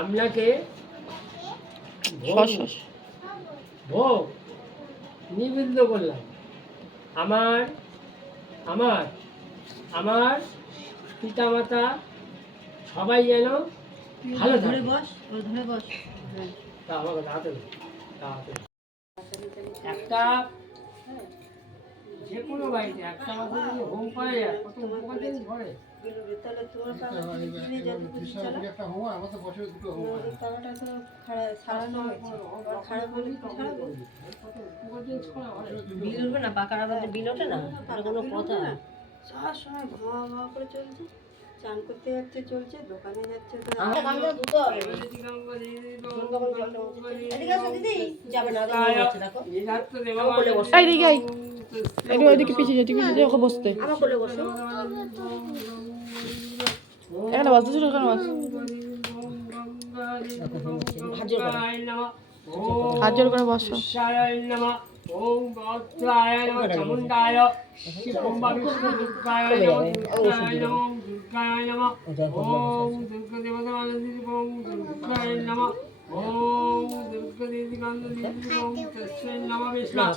আপনাকে ভোগ নিবেদিত করলাম। আমার আমার আমার পিতামাতা সবাই যেন ভালো ধরে বস ধরে বস। তা আমাকে দাঁড়াতে দাও, একটা যে কোনো বাড়িতে একটা মাসে যদি হোম করা যায় কত উপকার জিনিস ঘরে। টাকাটা কিনে বিল উঠবে না? বিল ওঠে না? কথা। সব সময় ভাওয়া ভাওয়া করে চলছে। চান করতে যাচ্ছে চলছে দোকানে যাচ্ছে যাবে না দেখো। বসো। একটু ওইদিকে পিছিয়ে যেতে পিছিয়ে যেয়ে ওকে বসতে বসো এখানে বসতে ছিল এখানে বস হাত জোর করে বসো ওম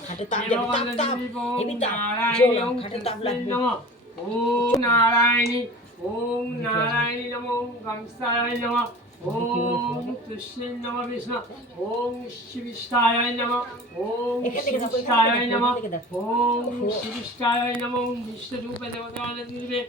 খাটে তাপ যাবে, তাপ, তাপ। হেবি তাপ। নারায়ণ জোর, ওম খাটে তাপ তস্मै লাগবে। নমঃ ওম নারায়ণী ওম নারায়ণী নমঃ ওম গংসায় নমঃ ওম তস্मै নমঃ বিষ্ণু ওম শিবিষ্টায় নমঃ ওম এখান থেকে দেখো, এখান থেকে শিবিষ্টায় দেখো, নমঃ এখান থেকে দেখো। ওম শিবিষ্টায় নমঃ ওম বিষ্ণুরূপে দেবতায় দিবে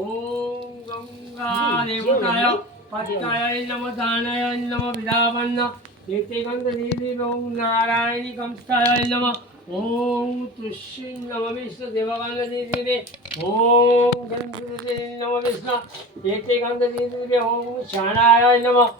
ওম গঙ্গা দেবতায় পত্যায় নমঃ দানায় নমঃ বিদাবন্ন ওম নারায়ণী কংসায় নমঃ ওম তুষ্যি নমঃ বিষ্ণু দেবগন্ধ দিদি ওম গন্ধ নমঃ বিষ্ণু দিদি ওম শানায় নমঃ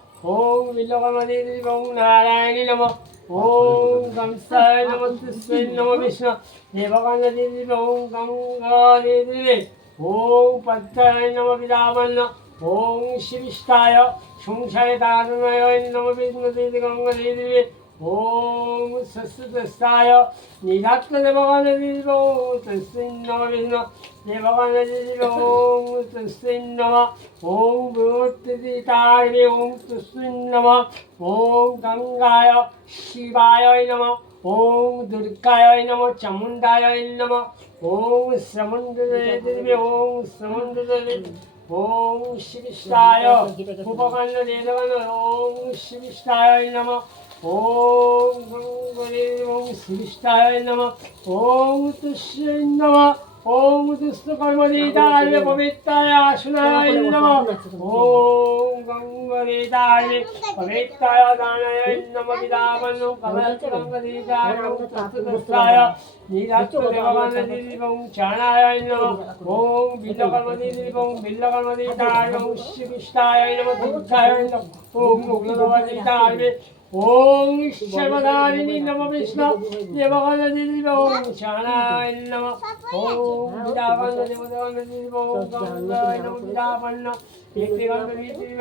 বিল্লকর্ম দিদি ওম নারায়ণী নমঃ ওম গংসায় নমঃ তুষ্যি নমঃ বিষ্ণু দেবগন্ধ দিদি ওম গঙ্গা দিদি ওম পত্যায় নমঃ বিদাবন্ন ওম শিবিষ্টায় সংসারে দারুণায় নম বিষ্ণু গঙ্গা দিদি ওম সস্যতস্তায় নিরাত্ম দেবগণ দিদি ওম তস্মিন নম বিষ্ণু দেবগণ দিদি ওম তস্মিন নম ওম বৃহত্তিতায় ওম তস্মিন নম ওম গঙ্গায় শিবায় নম। ওম দুর্গায় নম। চামুণ্ডায় নম। ওম শ্রমন্দ্র ওম শ্রমন্দ্র ওম শিবিষ্টায় উপকণ্ড দেবগণ ওম শিবিষ্টায় নম। ওম গঙ্গরে ওম শিবিষ্টায় নম। ওম তুষ্যৈ নম। ওম দুষ্ট কর্মদিতায় পবিত্রায় আসনায় নম। ওম গঙ্গরেতায় পবিত্রায় দানায় নম। বিদাবন কমলচ গঙ্গদিতায় তুষ্টদস্তায় নিরাত্ম দেবগণ দিদিবং চাণায় নম। ওম বিল্লকর্মদিদিবং বিল্লকর্মদিতায় ওম শিবিষ্টায় নম দুর্গায় নম ওম মুগ্ধভগবদিতায় ওম সর্বদারিণী নম বিষ্ণু দেবগণ দিদিবং চাণায় নম ওম বিদাবন দেবগণ দিদিবং গঙ্গায় নম বিদাবন্ন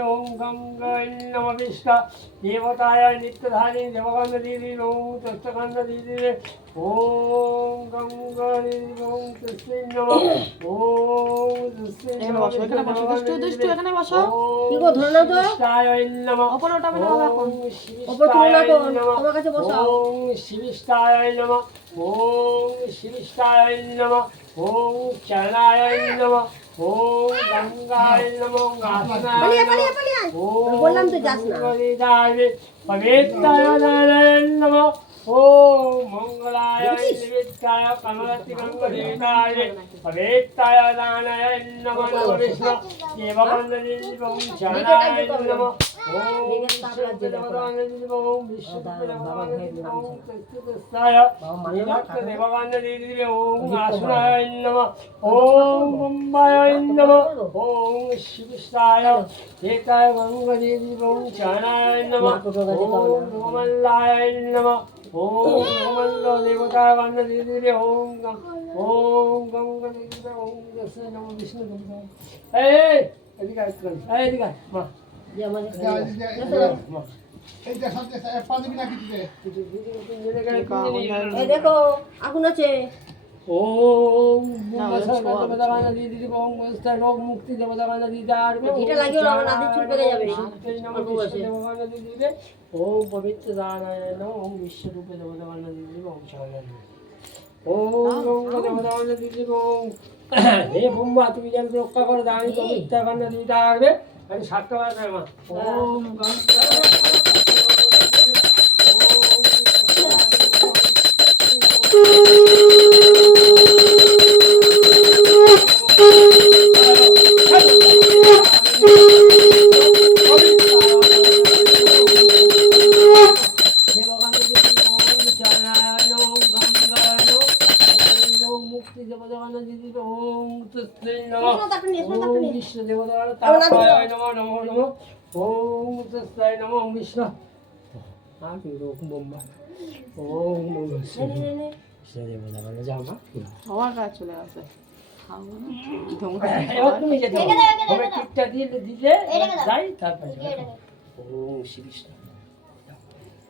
ওম গঙ্গায় নম বিষ্ণু দেবতায় নিত্যধারী দেবগণ দিদি ওম তস্তগন্ধ দিদি ওম গঙ্গা দিদি ওম তস্মিন শিবিষ্টায় নম ওম শিবিষ্টায় নম ওম চরণায় নম ওম গঙ্গায় নম ওম পবিত্রায় নম নম বিষ্ণু দেববন্দনে ওম চরণায় নম ওম বিষ্ণুদেবতায় ওম বিষ্ণুদেবতায় ওম তস্তুতস্তায় নিরাক্ত দেববন্দনে ওম আসনায় নম ওম মুম্বায় নম ওম শিবিষ্টায় একায় গঙ্গদেবী ওম চরণায় নম ওম গোমল্লায় নম ওম গোমল্ল দেবতায় देवता ওম গং ওম গঙ্গদেবী ওম দশ নম বিষ্ণু नमो विष्णु আয়, এদিকে আয়, এই এদিকে মা যে আমাদের মা এই দেখো আগুন আছে। ওম রোগ মুক্তি দেবতা ওম পবিত্র ওম বিশ্বরূপে দেবতা গানা দিয়ে দিবে ওম ওম দেবতা গানা দিয়ে দিবে ওম। হে বুম্বা তুমি যেন রক্ষা করে দাঁড়ি পবিত্র গানা দিয়ে দাঁড়বে আমি সাতটা বাজে মা ওম মুক্তি দেবতা দিদি ওম ওম বিষ্ণু দেবতা তাপায় নমঃ নমঃ নমঃ ওম তস্মৈ নমঃ ওম বিষ্ণু আমি রোগ বোম্বা। ওম নমঃ বিষ্ণু জামা সবার কাজ চলে দিয়ে দিলে যাই তারপরে। ওম শ্রী কৃষ্ণ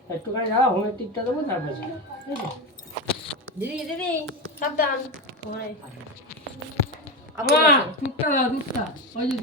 একটুখানি দাঁড়া হোমের টিপটা দেবো তারপরে ঠিক আছে? দিদি দিদি সাবধান। ওখানে আমা, দুধটা দাও। ওই যে